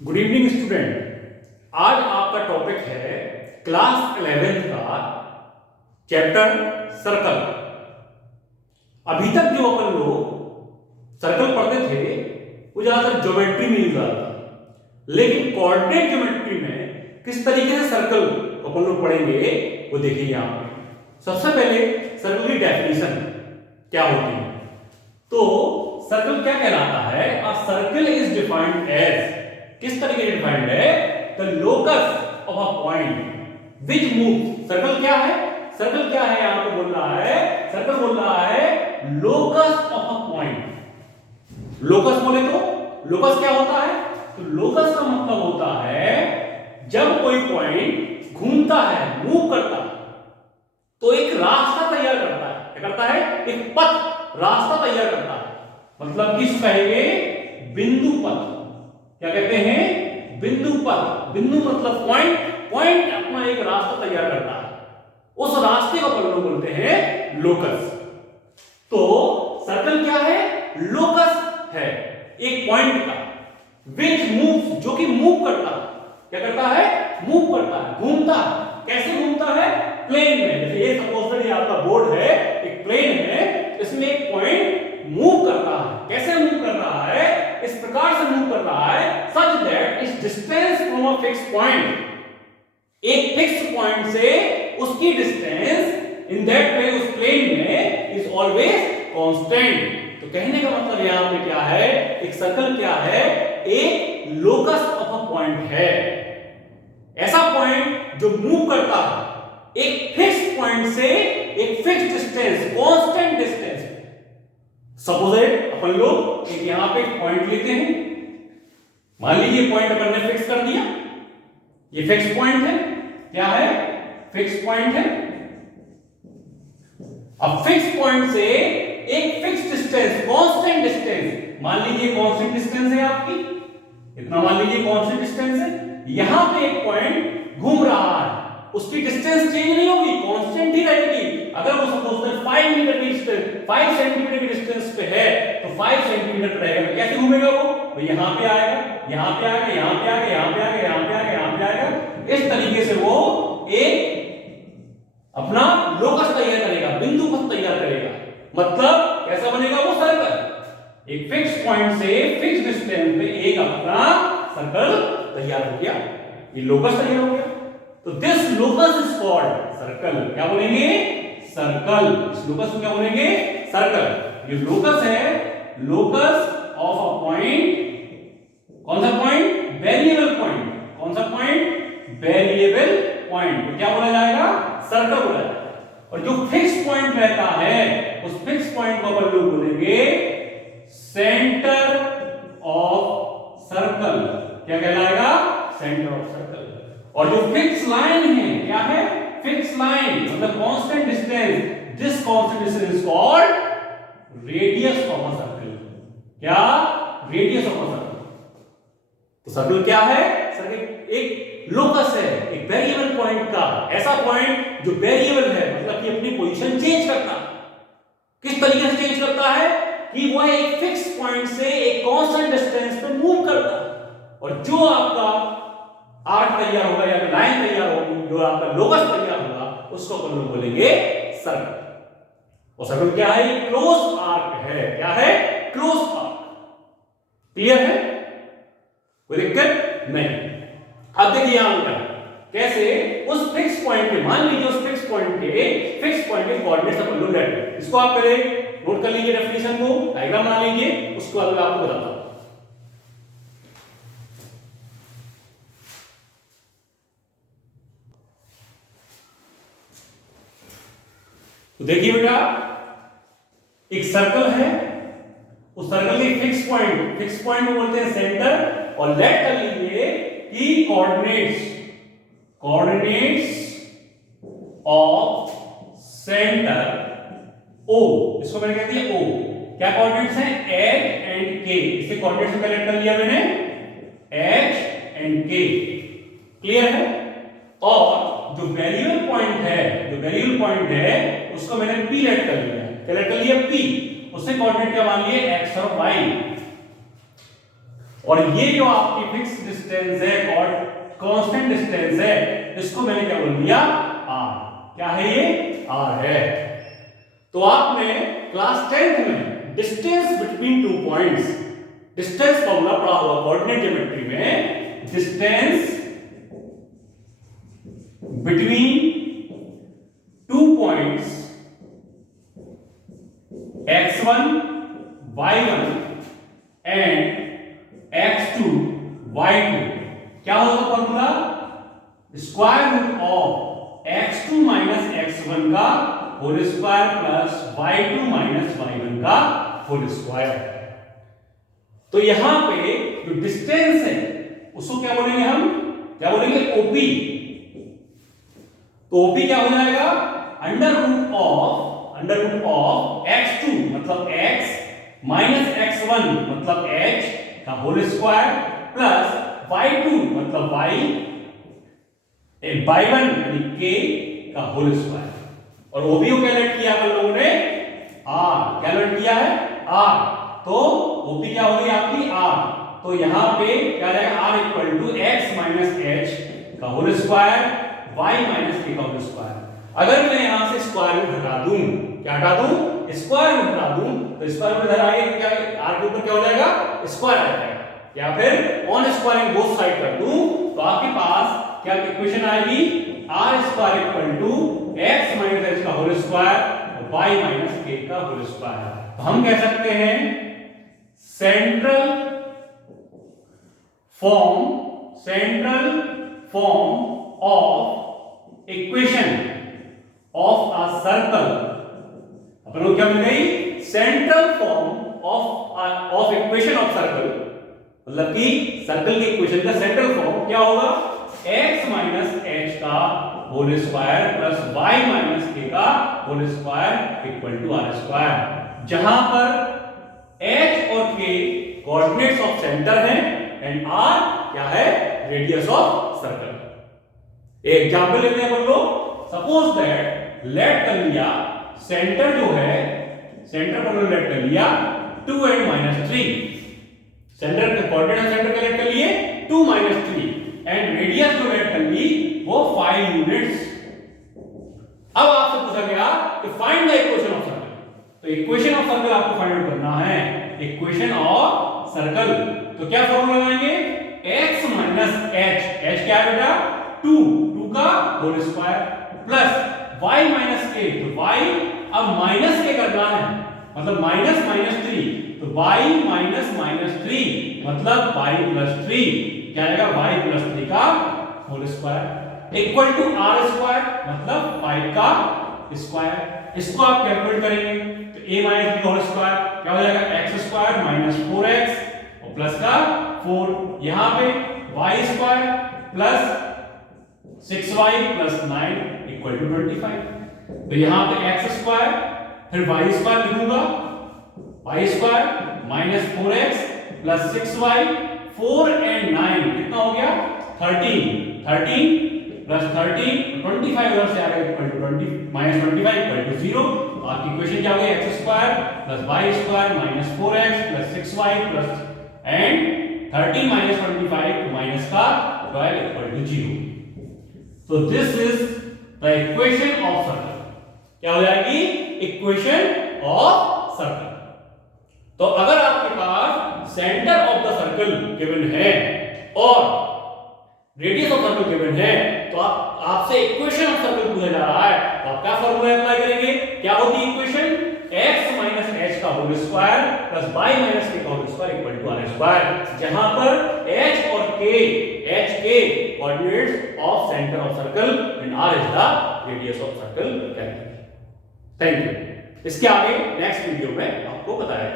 Good evening student. आज आपका topic है क्लास 11th का चैप्टर सर्कल। अभी तक जो अपन लोग सर्कल पढ़ते थे वो ज्यादातर ज्योमेट्री में यूज आता था, लेकिन कोऑर्डिनेट ज्योमेट्री में किस तरीके से सर्कल को अपन लोग पढ़ेंगे वो देखिए। यहाँ पे सबसे पहले सर्कल की डेफिनेशन क्या होती है। तो सर्कल क्या कहलाता है? A circle is defined as, किस तरीके से डिफाइंड है? The locus of a point which move. Circle क्या है? सर्कल क्या है? यहां पे बोल रहा है, सर्कल बोल रहा है locus of a point. Locus बोले तो लोकस क्या होता है? तो लोकस का मतलब होता है जब कोई पॉइंट घूमता है, मूव करता है, तो एक रास्ता तैयार करता है। क्या करता है? एक पथ, रास्ता तैयार करता है। मतलब किस कहेंगे? बिंदु पथ। क्या कहते हैं? बिंदु पथ। बिंदु मतलब पॉइंट, पॉइंट अपना एक रास्ता तैयार करता है, उस रास्ते को अपन लोग बोलते हैं लोकस। तो सर्कल क्या है? लोकस है एक पॉइंट का, विच मूव, जो कि मूव करता है। क्या करता है? मूव करता है, घूमता है। कैसे घूमता है? प्लेन में। जैसे ये सपोज ये आपका बोर्ड है, एक प्लेन है, इसमें एक पॉइंट मूव कर रहा है। कैसे मूव कर रहा है? इस प्रकार से मूव कर रहा है such that its distance from a fixed point, एक फिक्स पॉइंट से उसकी डिस्टेंस इन दैट वे उस प्लेन में इज ऑलवेज कांस्टेंट। तो कहने का मतलब यहां पे क्या है? एक सर्कल क्या है? एक लोकस ऑफ अ पॉइंट है, ऐसा पॉइंट जो मूव करता है एक फिक्स पॉइंट से एक fix distance, constant distance. Suppose अपन लोग एक यहां पे एक पॉइंट लेते हैं, मान लीजिए पॉइंट अपन ने फिक्स कर दिया, ये फिक्स पॉइंट है। क्या है? फिक्स पॉइंट है। अब फिक्स पॉइंट से एक फिक्स डिस्टेंस, कांस्टेंट डिस्टेंस, मान लीजिए कांस्टेंट डिस्टेंस है आपकी, इतना मान लीजिए कांस्टेंट डिस्टेंस है। यहां पे एक पॉइंट घूम रहा है, उसकी डिस्टेंस चेंज नहीं होगी, कांस्टेंट ही रहेगी। अगर वो सपोज 5 मीटर की डिस्टेंस, 5 सेंटीमीटर की डिस्टेंस पे है तो 5 सेंटीमीटर रहेगा। कैसे घूमेगा वो? तो यहां पे आएगा, यहां पे आएगा, यहां पे आएगा, यहां पे आएगा, यहां पे आएगा, यहां पे आएगा। इस तरीके से वो एक अपना लोकस तैयार करेगा, बिंदु पथ तैयार करेगा। मतलब कैसा बनेगा वो सर्कल? एक फिक्स पॉइंट से फिक्स डिस्टेंस पे एक अपना सर्कल तैयार हो गया, ये लोकस तैयार हो गया। तो this locus is called circle. क्या बोलेंगे? सर्कल। इस लोकस को क्या बोलेंगे? सर्कल। ये लोकस है, लोकस ऑफ अ पॉइंट। कौन सा पॉइंट? Variable point. कौन सा पॉइंट? Variable point. तो क्या बोला जाएगा? सर्कल बोला जाएगा। और जो फिक्स पॉइंट रहता है उस फिक्स पॉइंट को अपन लोग बोलेंगे सेंटर ऑफ सर्कल। क्या कहलाएगा? Centre of circle. और जो फिक्स लाइन है, क्या है? फिक्स लाइन मतलब constant distance, this constant distance is called radius of a circle. क्या? Radius of a circle. तो सर्कल क्या है? सर्कल एक लोकस है, एक वेरिएबल पॉइंट का, ऐसा पॉइंट जो वेरिएबल है, मतलब कि अपनी पोजीशन चेंज करता है। किस तरीके से चेंज करता है? कि वह एक फिक्स पॉइंट से एक कांस्टेंट डिस्टेंस पे मूव करता है। और जो आपका आर्क तैयार होगा या लाइन तैयार होगी, जो आपका लोकस तैयार होगा, उसको अपन लोग बोलेंगे सर्कल। और सर्कल क्या है? क्लोज आर्क है। क्या है? Close arc. क्लियर है? कोई दिक्कत नहीं। अब देखिए यहां क्या कैसे उस फिक्स पॉइंट पे, मान लीजिए उस फिक्स पॉइंट के कोऑर्डिनेट्स अपन लोग लेते हैं। इसको आप पहले नोट कर लीजिए, डेफिनेशन को डायग्राम बना लीजिए, उसको बाद आपको बताता हूं। तो देखिए बेटा, एक सर्कल है, उस सर्कल के फिक्स पॉइंट को बोलते हैं सेंटर। और लेट कर लीजिए कि कोऑर्डिनेट्स ऑफ सेंटर O, इसको मैंने कह दिया O। क्या कोऑर्डिनेट्स हैं? H and K। इसे कोऑर्डिनेट्स में कलेक्ट कर लिया मैंने, H एंड K। क्लियर है? और जो वेरिएबल पॉइंट है उसको मैंने P लेट कर लिया। क्या लेट कर लिया? P। उससे कोऑर्डिनेट क्या मान लिए? X और Y। और ये जो आपकी फिक्स डिस्टेंस है और कांस्टेंट डिस्टेंस है, इसको मैंने क्या बोल दिया, r। क्या है ये, r है। तो आपने क्लास 10th में distance between two points, distance formula पढ़ा हुआ कोऑर्डिनेट ज्योमेट्री में। Distance between two points x1 y1 and x2 y2 क्या होगा फॉर्मूला, square root of x2 minus x1 का whole square plus y2 minus y1 का whole square. तो यहां पे जो डिस्टेंस है उसको क्या बोलेंगे हम, क्या बोलेंगे, OP। तो OP क्या हो जाएगा, अंडर रूट ऑफ x2 मतलब x माइनस x1 मतलब h का होल स्क्वायर प्लस y2 मतलब y y1 यानी k का होल स्क्वायर। और OP को कैलकुलेट किया अपन लोगों ने r, कैलकुलेट किया है r। तो OP क्या हो गई आपकी r। तो यहां पे क्या जाएगा, r equal to x minus h का whole square y minus k का होल स्क्वायर। अगर मैं यहां से स्क्वायर रूट हटा दूं, क्या हटा दूं, स्क्वायर रूट हटा दूं, तो स्क्वायर रूट इधर आएगा तो क्या r के ऊपर क्या हो जाएगा, स्क्वायर आ जाएगा। या फिर ऑन स्क्वायरिंग बोथ साइड कर दूं तो आपके पास क्या इक्वेशन आएगी, r square equal to x minus h का होल स्क्वायर और y माइनस k का होल स्क्वायर। तो हम कह सकते हैं central form of equation of a circle. अपन को क्या मिल गई, central form of equation of circle, मतलब कि सर्कल की इक्वेशन का सेंट्रल फॉर्म क्या होगा, x माइनस h का whole square plus y minus k का whole square equal to r square, जहां पर h और k कोऑर्डिनेट्स ऑफ सेंटर हैं एंड r क्या है, रेडियस ऑफ सर्कल। एक एग्जांपल लेते हैं अपन लोग। सपोज दैट लेट कर लिया सेंटर जो है, सेंटर पर लेट कर लिया 2 and -3, सेंटर के कोऑर्डिनेट ऑफ सेंटर का लेट कर लिए 2 -3 एंड रेडियस जो लेट कर ली वो 5 यूनिट्स। अब आपसे पूछा गया कि find the equation of circle. तो इक्वेशन ऑफ सर्कल आपको फाइंड आउट करना है, इक्वेशन ऑफ सर्कल। तो क्या फॉर्मूला लगाएंगे, x माइनस h क्या है बेटा, 2 का whole square plus y minus k, तो y अब माइनस के करना है मतलब माइनस -3, तो y माइनस -3 मतलब y प्लस 3 क्या आएगा, y प्लस 3 का whole square equal to r square मतलब 5 का स्क्वायर। इसको आप कैलकुलेट करेंगे तो a minus b whole square क्या हो जाएगा, x स्क्वायर माइनस 4x और प्लस का 4, यहां पे y square plus 6y plus 9 equal to 25। तो यहां पे x स्क्वायर फिर y स्क्वायर लिखूंगा, y square minus 4x plus 6y, 4 and 9 कितना हो गया 13 प्लस 13 25 उधर से आ गया equal to 20 minus 25 equal to 0। आपकी इक्वेशन क्या हो गई, x square plus y square minus 4x plus 6y plus and 13 minus 25 तो माइनस का 12 equal to 0। So this is the equation of circle। क्या हो जाएगी, इक्वेशन ऑफ सर्कल। तो अगर आपके पास centre of the circle given है और रेडियस ऑफ सर्कल गिवन है तो आपसे इक्वेशन ऑफ सर्कल पूछा जा रहा है तो आप क्या फॉर्मूला अप्लाई करेंगे, क्या होगी इक्वेशन, x माइनस h का whole square plus y minus k का whole square equal to r square, जहां पर h और k coordinates of centre of circle and r is the radius of circle. Thank you. इसके आगे next video में आपको बताया